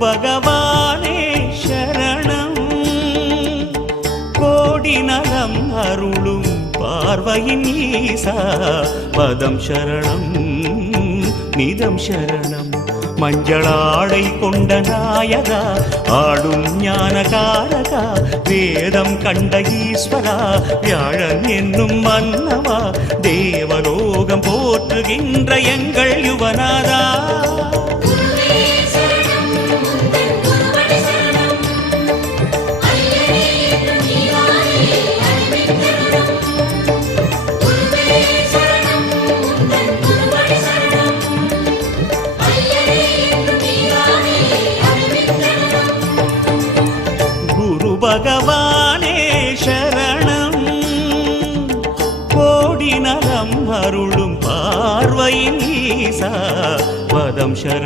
பகவானே சரணம் கோடி நலம் அருளும் பார்வையின் ஈசா பதம் சரணம் நிதம் சரணம் மஞ்சளாடை கொண்ட நாயகா ஆடும் ஞானகாரகா வேதம் கண்ட ஈஸ்வரா வியாழன் என்னும் மன்னவா தேவலோகம் போற்றுகின்ற எங்கள் யுவனாதா பகவானே சரணம் கோடி நலம் அருளும் பார்வையின் ஈசா பதம் சரணம்